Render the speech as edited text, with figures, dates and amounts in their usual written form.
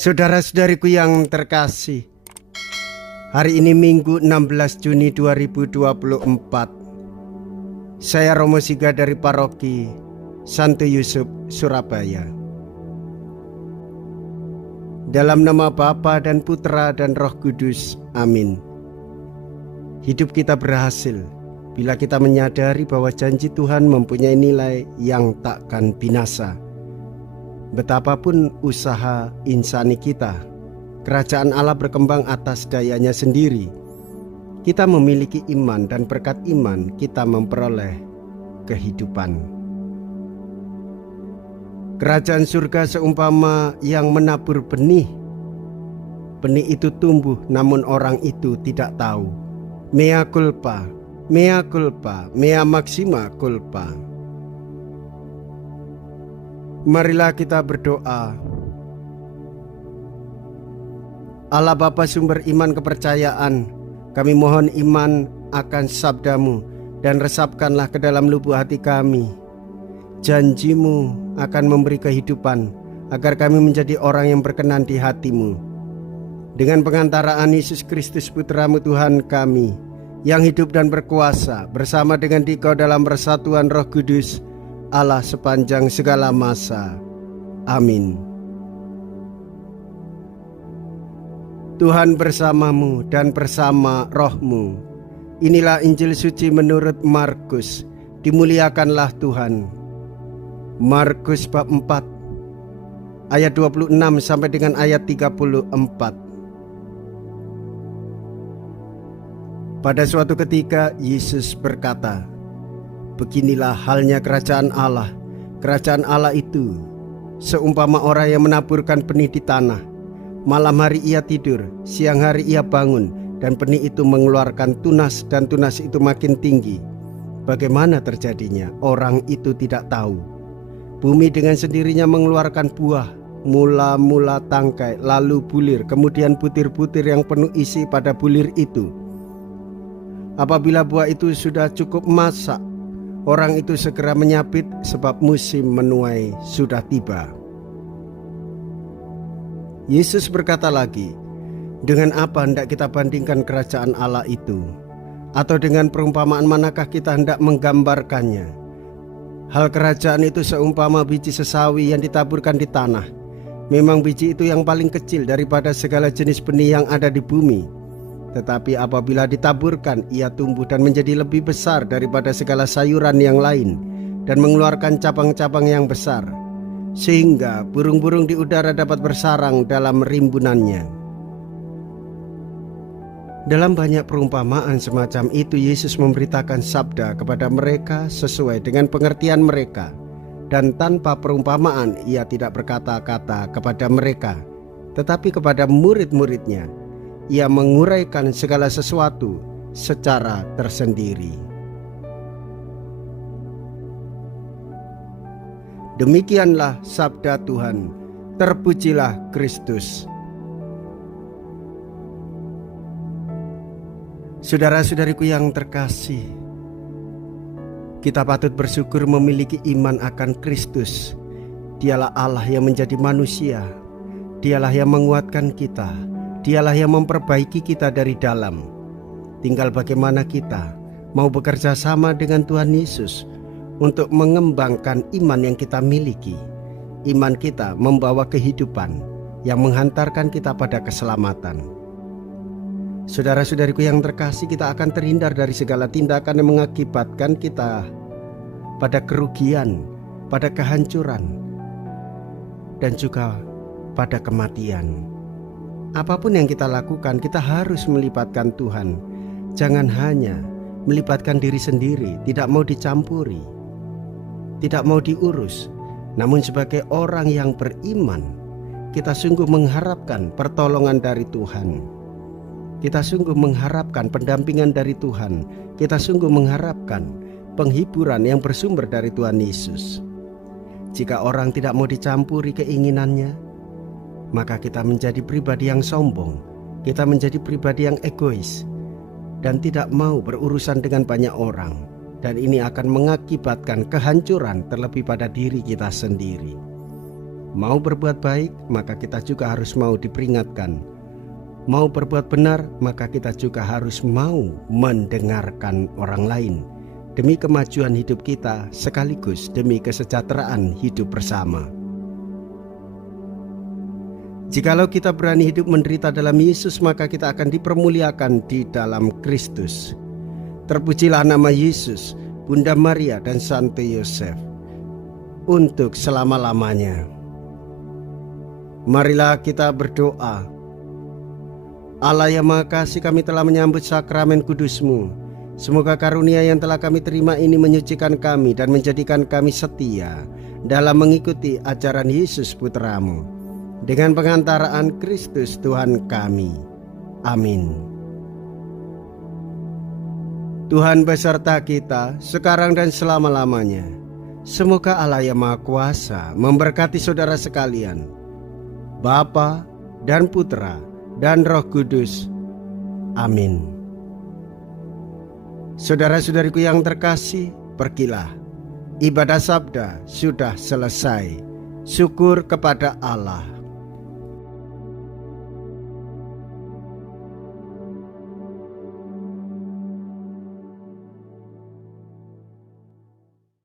Saudara-saudariku yang terkasih, hari ini Minggu 16 Juni 2024. Saya Romo Siga dari Paroki Santo Yusuf, Surabaya. Dalam nama Bapa dan Putra dan Roh Kudus, amin. Hidup kita berhasil bila kita menyadari bahwa janji Tuhan mempunyai nilai yang takkan binasa. Betapapun usaha insani kita, kerajaan Allah berkembang atas dayanya sendiri. Kita memiliki iman dan berkat iman kita memperoleh kehidupan. Kerajaan surga seumpama yang menabur benih. Benih itu tumbuh namun orang itu tidak tahu. Mea culpa, mea culpa, mea maxima culpa. Marilah kita berdoa. Allah Bapa sumber iman kepercayaan, kami mohon iman akan sabdamu dan resapkanlah ke dalam lubuk hati kami. Janjimu akan memberi kehidupan agar kami menjadi orang yang berkenan di hatimu. Dengan pengantaraan Yesus Kristus Putramu Tuhan kami, yang hidup dan berkuasa bersama dengan Dikau dalam persatuan Roh Kudus, Allah sepanjang segala masa. Amin. Tuhan bersamamu dan bersama rohmu. Inilah Injil suci menurut Markus. Dimuliakanlah Tuhan. Markus bab 4 ayat 26 sampai dengan ayat 34. Pada suatu ketika Yesus berkata, "Beginilah halnya kerajaan Allah. Kerajaan Allah itu seumpama orang yang menaburkan benih di tanah. Malam hari ia tidur, siang hari ia bangun, dan benih itu mengeluarkan tunas, dan tunas itu makin tinggi. Bagaimana terjadinya? Orang itu tidak tahu. Bumi dengan sendirinya mengeluarkan buah, mula-mula tangkai, lalu bulir, kemudian butir-butir yang penuh isi pada bulir itu. Apabila buah itu sudah cukup masak, orang itu segera menyabit sebab musim menuai sudah tiba." Yesus berkata lagi, "Dengan apa hendak kita bandingkan kerajaan Allah itu? Atau dengan perumpamaan manakah kita hendak menggambarkannya? Hal kerajaan itu seumpama biji sesawi yang ditaburkan di tanah. Memang biji itu yang paling kecil daripada segala jenis benih yang ada di bumi. Tetapi apabila ditaburkan, ia tumbuh dan menjadi lebih besar daripada segala sayuran yang lain, dan mengeluarkan cabang-cabang yang besar, sehingga burung-burung di udara dapat bersarang dalam rimbunannya." Dalam banyak perumpamaan semacam itu, Yesus memberitakan sabda kepada mereka sesuai dengan pengertian mereka, dan tanpa perumpamaan ia tidak berkata-kata kepada mereka, tetapi kepada murid-muridnya ia menguraikan segala sesuatu secara tersendiri. Demikianlah sabda Tuhan. Terpujilah Kristus. Saudara-saudariku yang terkasih, kita patut bersyukur memiliki iman akan Kristus. Dialah Allah yang menjadi manusia. Dialah yang menguatkan kita. Dialah yang memperbaiki kita dari dalam. Tinggal bagaimana kita mau bekerja sama dengan Tuhan Yesus untuk mengembangkan iman yang kita miliki. Iman kita membawa kehidupan yang menghantarkan kita pada keselamatan. Saudara-saudariku yang terkasih, kita akan terhindar dari segala tindakan yang mengakibatkan kita pada kerugian, pada kehancuran, dan juga pada kematian. Apapun yang kita lakukan, kita harus melibatkan Tuhan. Jangan hanya melibatkan diri sendiri, tidak mau dicampuri, tidak mau diurus. Namun sebagai orang yang beriman, kita sungguh mengharapkan pertolongan dari Tuhan. Kita sungguh mengharapkan pendampingan dari Tuhan. Kita sungguh mengharapkan penghiburan yang bersumber dari Tuhan Yesus. Jika orang tidak mau dicampuri keinginannya, maka kita menjadi pribadi yang sombong. Kita menjadi pribadi yang egois dan tidak mau berurusan dengan banyak orang. Dan ini akan mengakibatkan kehancuran terlebih pada diri kita sendiri. Mau berbuat baik, maka kita juga harus mau diperingatkan. Mau berbuat benar, maka kita juga harus mau mendengarkan orang lain, demi kemajuan hidup kita sekaligus demi kesejahteraan hidup bersama. Jikalau kita berani hidup menderita dalam Yesus, maka kita akan dipermuliakan di dalam Kristus. Terpujilah nama Yesus, Bunda Maria dan Santo Yosef untuk selama-lamanya. Marilah kita berdoa. Allah yang Maha Kasih, kami telah menyambut sakramen kudus-Mu. Semoga karunia yang telah kami terima ini menyucikan kami dan menjadikan kami setia dalam mengikuti ajaran Yesus Putra-Mu, dengan pengantaraan Kristus Tuhan kami. Amin. Tuhan beserta kita sekarang dan selama-lamanya. Semoga Allah yang Maha Kuasa memberkati saudara sekalian, Bapa dan Putra dan Roh Kudus. Amin. Saudara-saudariku yang terkasih, pergilah. Ibadah sabda sudah selesai. Syukur kepada Allah.